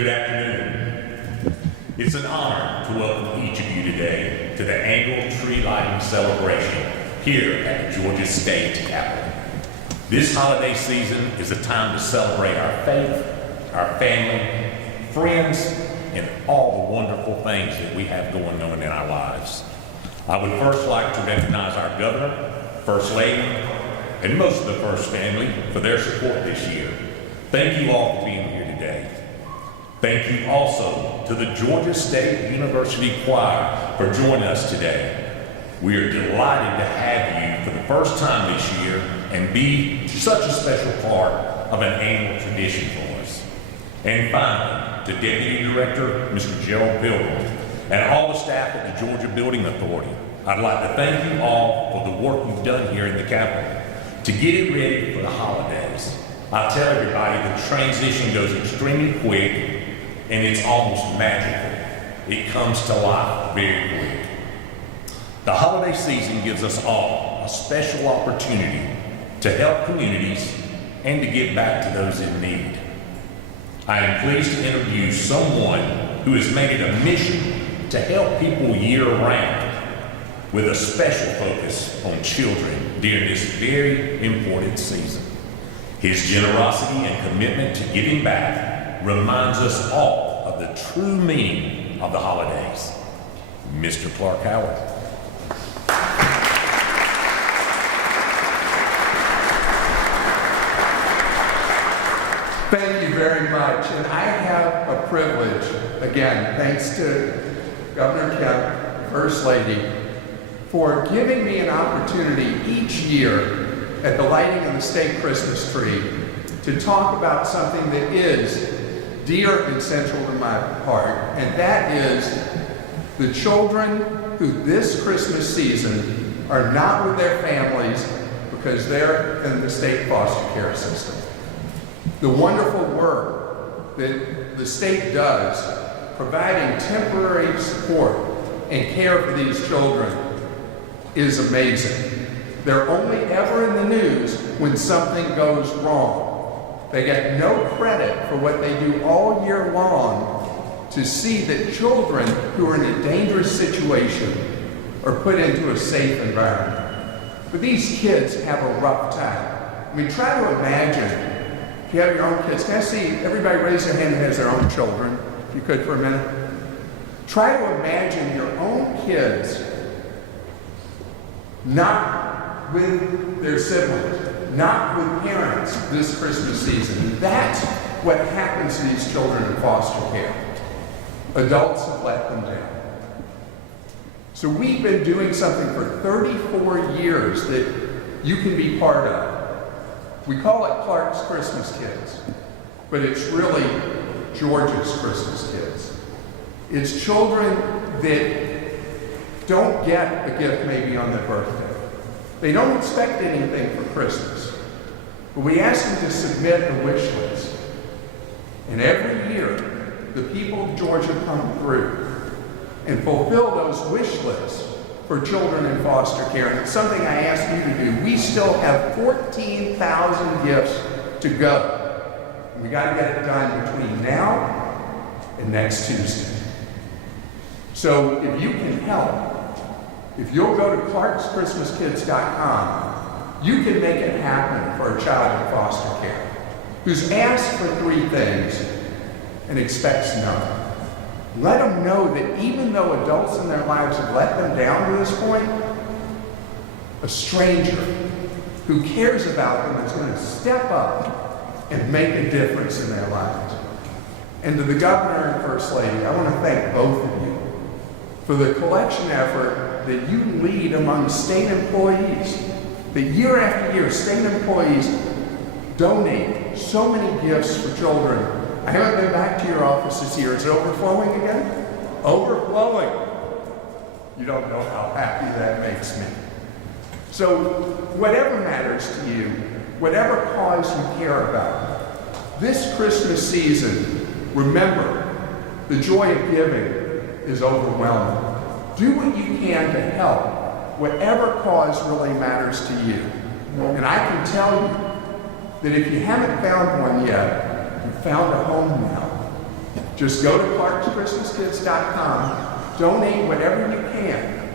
Good afternoon. It's an honor to welcome each of you today to the annual tree lighting celebration here at the Georgia State Capitol. This holiday season is a time to celebrate our faith, our family, friends, and all the wonderful things that we have going on in our lives. I would first like to recognize our governor, First Lady, and most of the First family for their support this year. Thank you all for being here today. Thank you also to the Georgia State University Choir for joining us today. We are delighted to have you for the first time this year and be such a special part of an annual tradition for us. And finally, to Deputy Director, Mr. Gerald Pilgrim, and all the staff at the Georgia Building Authority, I'd like to thank you all for the work you've done here in the Capitol to get it ready for the holidays. I tell everybody the transition goes extremely quick and it's almost magical. It comes to life very quick. The holiday season gives us all a special opportunity to help communities and to give back to those in need. I am pleased to introduce someone who has made it a mission to help people year-round with a special focus on children during this very important season. His generosity and commitment to giving back reminds us all of the true meaning of the holidays. Mr. Clark Howard. Thank you very much. And I have a privilege, again, thanks to Governor Kemp, First Lady, for giving me an opportunity each year at the lighting of the state Christmas tree to talk about something that is dear and central to my heart, and that is the children who this Christmas season are not with their families because they're in the state foster care system. The wonderful work that the state does providing temporary support and care for these children is amazing. They're only ever in the news when something goes wrong. They get no credit for what they do all year long to see that children who are in a dangerous situation are put into a safe environment. But these kids have a rough time. I mean, try to imagine if you have your own kids. Can I see everybody raise their hand who has their own children, if you could for a minute? Try to imagine your own kids not with their siblings, not with parents this Christmas season. That's what happens to these children in foster care. Adults have let them down. So we've been doing something for 34 years that you can be part of. We call it Clark's Christmas Kids, but it's really Georgia's Christmas Kids. It's children that don't get a gift maybe on their birthday. They don't expect anything for Christmas. But we ask them to submit a wish list. And every year, the people of Georgia come through and fulfill those wish lists for children in foster care. And it's something I ask you to do. We still have 14,000 gifts to go. And we got to get it done between now and next Tuesday. So if you can help, if you'll go to clarkschristmaskids.com, you can make it happen for a child in foster care who's asked for 3 things and expects nothing. Let them know that even though adults in their lives have let them down to this point, a stranger who cares about them is going to step up and make a difference in their lives. And to the governor and First Lady, I want to thank both of you for the collection effort that you lead among state employees. That year after year, state employees donate so many gifts for children. I haven't been back to your office this year. Is it overflowing again? Overflowing. You don't know how happy that makes me. So whatever matters to you, whatever cause you care about, this Christmas season, remember, the joy of giving is overwhelming. Do what you can to help whatever cause really matters to you. And I can tell you that if you haven't found one yet, you've found a home now. Just go to clarkschristmaskids.com, donate whatever you can,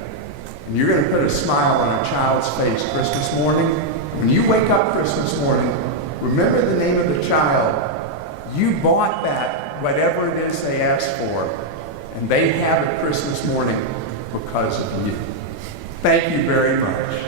and you're going to put a smile on a child's face Christmas morning. When you wake up Christmas morning, remember the name of the child. You bought that, whatever it is they asked for, and they have it Christmas morning because of you. Thank you very much.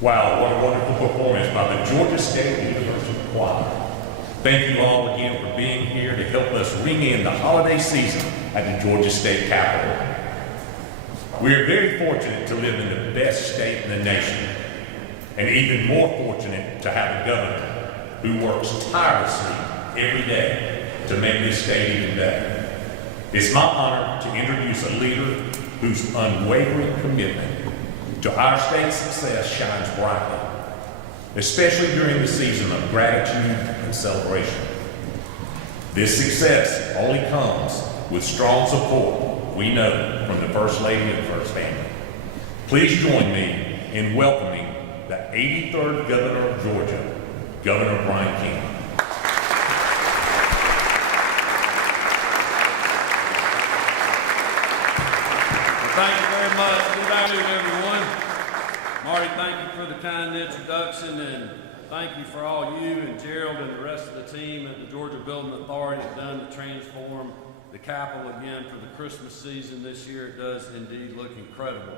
Wow, what a wonderful performance by the Georgia State University Choir. Thank you all again for being here to help us ring in the holiday season at the Georgia State Capitol. We are very fortunate to live in the best state in the nation, and even more fortunate to have a governor who works tirelessly every day to make this state even better. It's my honor to introduce a leader whose unwavering commitment to our state's success shines brightly, especially during the season of gratitude and celebration. This success only comes with strong support, we know, from the First Lady and First Family. Please join me in welcoming the 83rd Governor of Georgia, Governor Brian Kemp. Thank you very much. Good afternoon, everyone. Marty, thank you for the kind introduction, and thank you for all you and Gerald and the rest of the team at the Georgia Building Authority have done to transform the Capitol again for the Christmas season this year. It does indeed look incredible.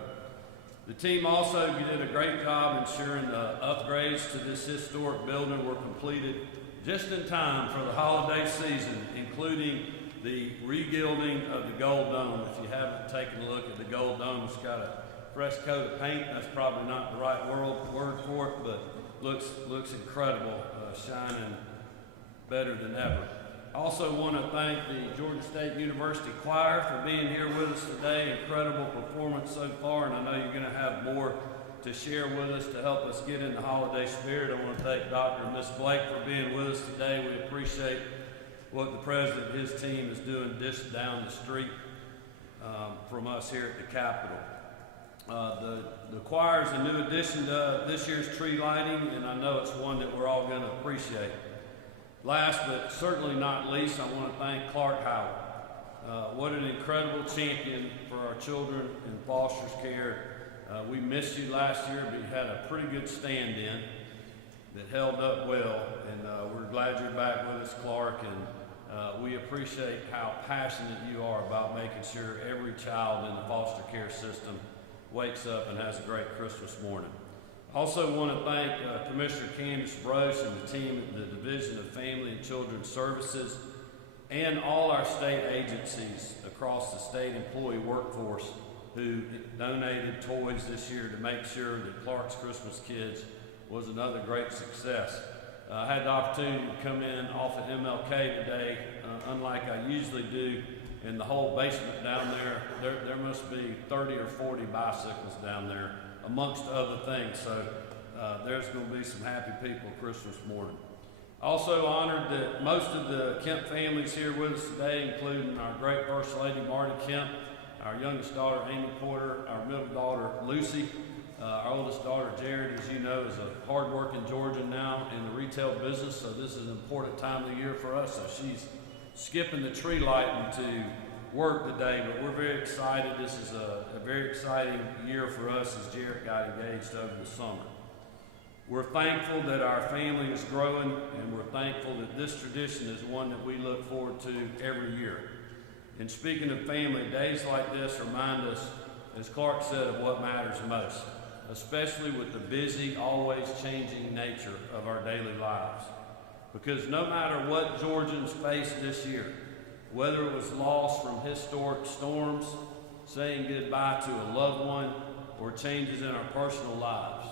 The team also did a great job ensuring the upgrades to this historic building were completed just in time for the holiday season, including the regilding of the gold dome. If you haven't taken a look at the gold dome, it's got a fresh coat of paint. That's probably not the right word for it, but looks incredible, shining better than ever. I also want to thank the Georgia State University Choir for being here with us today. Incredible performance so far, and I know you're going to have more to share with us to help us get in the holiday spirit. I want to thank Dr. and Ms. Blake for being with us today. We appreciate what the president and his team is doing just down the street from us here at the Capitol. The choir is a new addition to this year's tree lighting, and I know it's one that we're all going to appreciate. Last but certainly not least, I want to thank Clark Howard. What an incredible champion for our children in foster care. We missed you last year, but you had a pretty good stand-in that held up well, and we're glad you're back with us, Clark, and we appreciate how passionate you are about making sure every child in the foster care system wakes up and has a great Christmas morning. I Also want to thank Commissioner Candace Broche and the team at the Division of Family and Children's Services and all our state agencies across the state employee workforce who donated toys this year to make sure that Clark's Christmas Kids was another great success. I had the opportunity to come in off of MLK today, unlike I usually do, and the whole basement down there must be 30 or 40 bicycles down there, amongst other things. So there's going to be some happy people Christmas morning. Also honored that most of the Kemp families here with us today, including our great First Lady Marty Kemp, our youngest daughter Amy Porter, our middle daughter Lucy, our oldest daughter Jared, as you know, is a hard-working Georgian now in the retail business, so this is an important time of the year for us. So she's skipping the tree lighting to work today, but we're very excited. This is a very exciting year for us as Jared got engaged over the summer. We're thankful that our family is growing, and we're thankful that this tradition is one that we look forward to every year. And speaking of family, days like this remind us, as Clark said, of what matters most, especially with the busy, always changing nature of our daily lives. Because no matter what Georgians faced this year, whether it was loss from historic storms, saying goodbye to a loved one, or changes in our personal lives,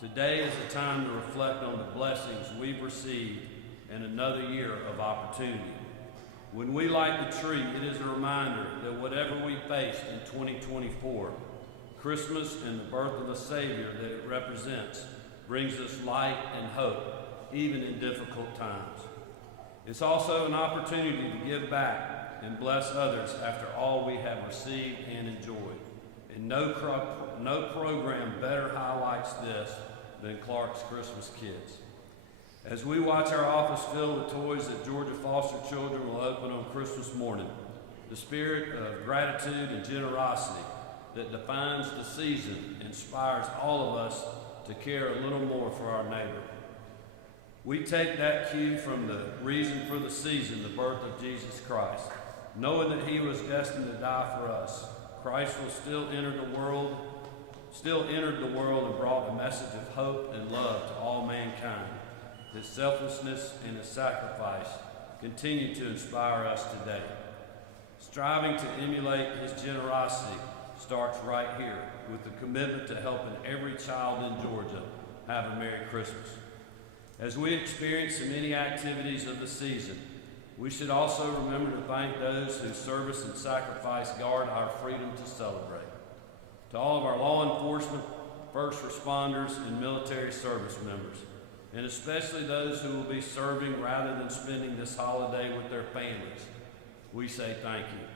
today is a time to reflect on the blessings we've received and another year of opportunity. When we light the tree, it is a reminder that whatever we faced in 2024, Christmas and the birth of a Savior that it represents brings us light and hope, even in difficult times. It's also an opportunity to give back and bless others after all we have received and enjoyed. And no program better highlights this than Clark's Christmas Kids. As we watch our office filled with toys that Georgia foster children will open on Christmas morning, the spirit of gratitude and generosity that defines the season inspires all of us to care a little more for our neighbor. We take that cue from the reason for the season, the birth of Jesus Christ, knowing that he was destined to die for us. Christ will still entered the world and brought a message of hope and love to all mankind. His selflessness and his sacrifice continue to inspire us today. Striving to emulate his generosity starts right here with the commitment to helping every child in Georgia have a Merry Christmas. As we experience the many activities of the season, we should also remember to thank those whose service and sacrifice guard our freedom to celebrate. To all of our law enforcement, first responders, and military service members, and especially those who will be serving rather than spending this holiday with their families, we say thank you.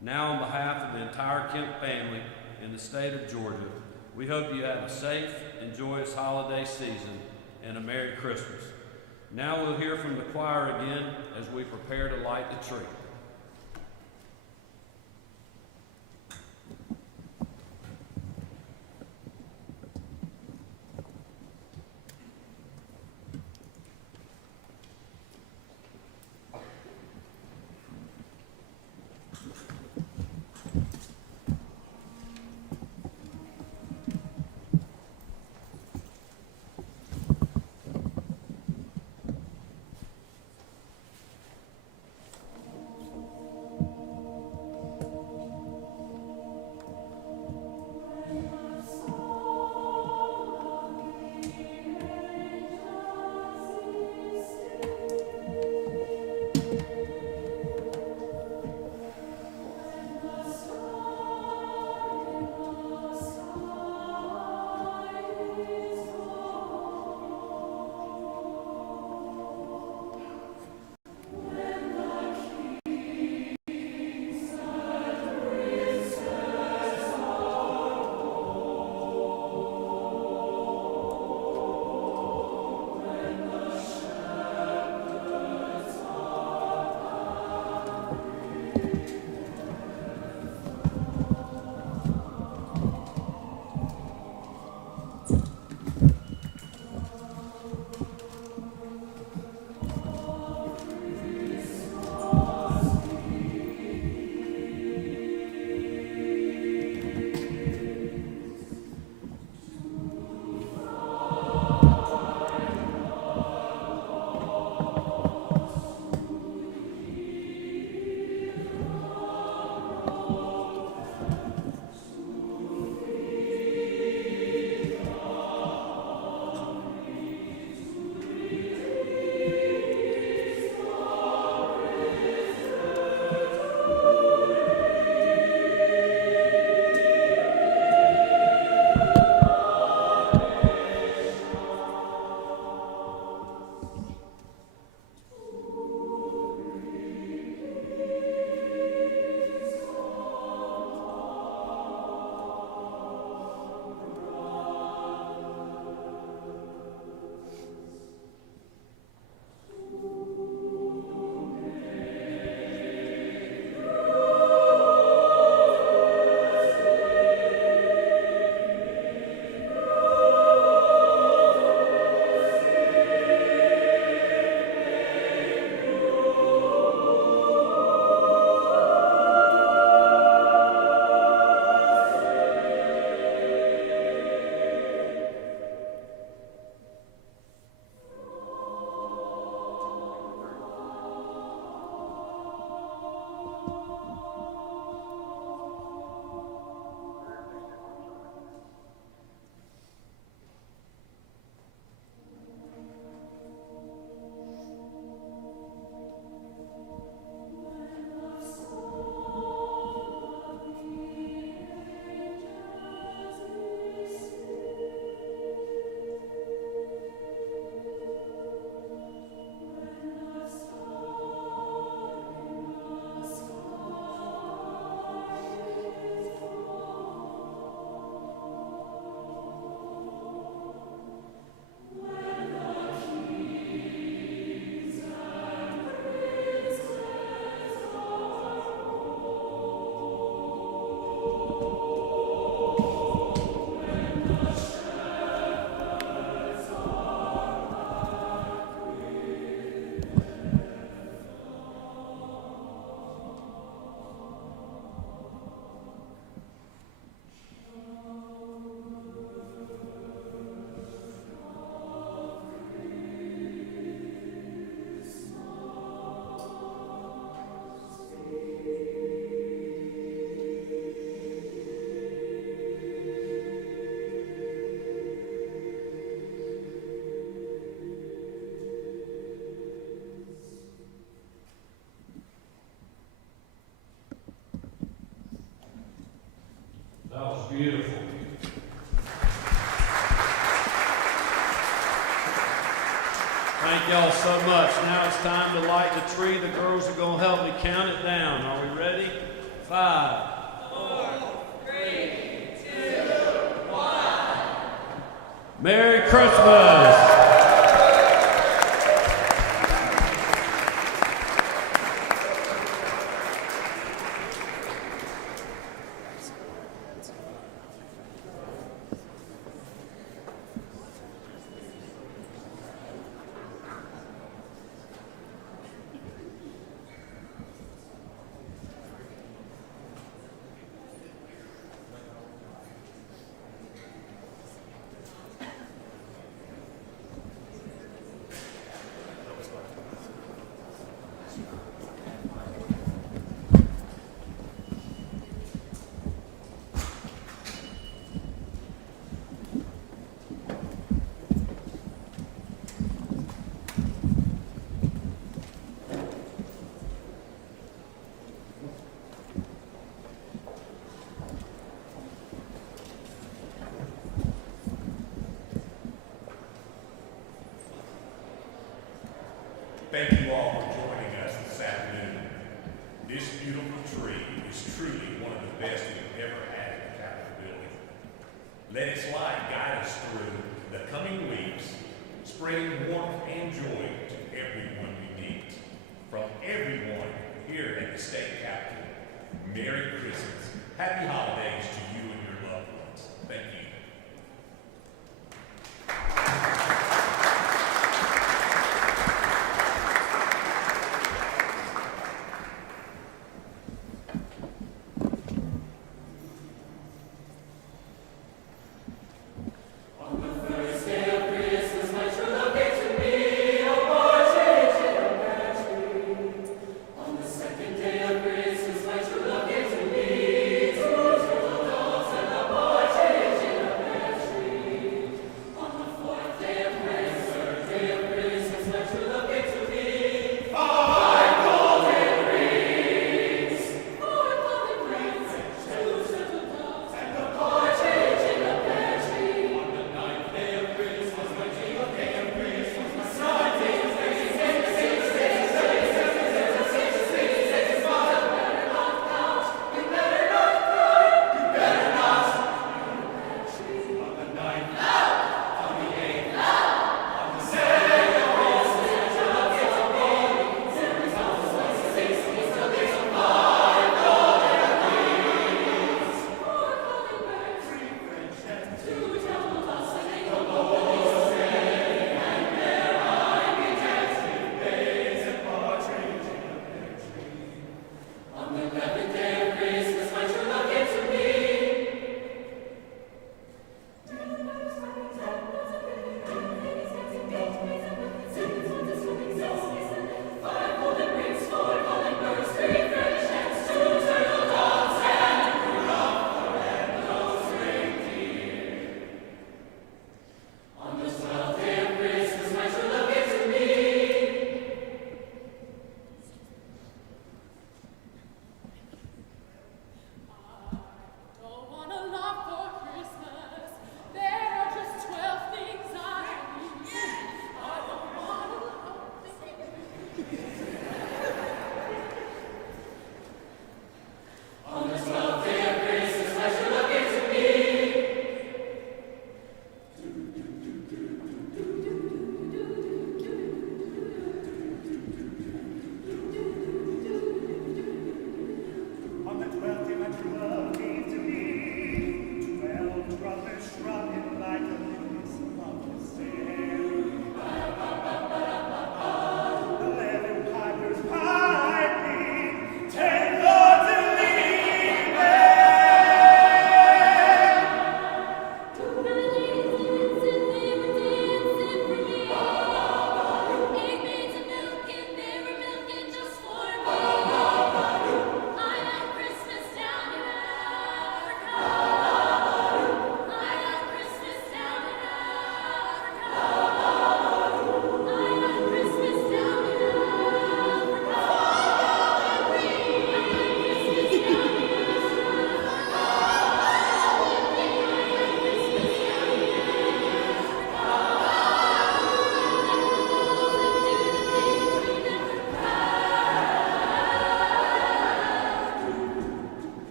Now, on behalf of the entire Kemp family in the state of Georgia, we hope you have a safe and joyous holiday season and a Merry Christmas. Now we'll hear from the choir again as we prepare to light the tree. it's time to light the tree. The girls are going to help me count it down. Are we ready? 5, 4, 3, 2, 1. Merry Christmas. Thank you all for joining us this afternoon. This beautiful tree is truly one of the best we've ever had at the Capitol building. Let its light guide us through the coming weeks, spreading warmth and joy to everyone we meet. From everyone here at the state capitol, Merry Christmas. Happy holidays to you and your loved ones. Thank you. Second day of Christmas, my true love gave to me.